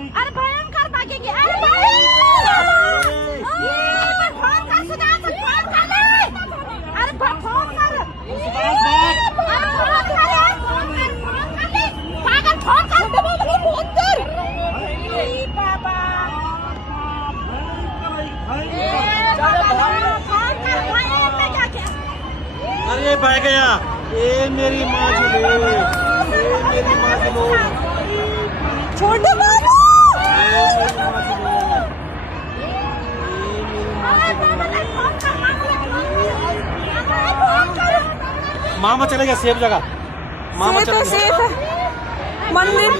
अरे भयंकर भागेगी। अरे भाई फोन कर, सुधा से फोन कर ले। अरे फोन कर, पागल फोन कर दे, फोन कर। बाबा अरे बह गया। ये मेरी माँ जी लो, मेरी माँ जी लो, छोटे बाबू मामा चले गया सेफ जगह। मामा चले गया सेफ है मंदिर।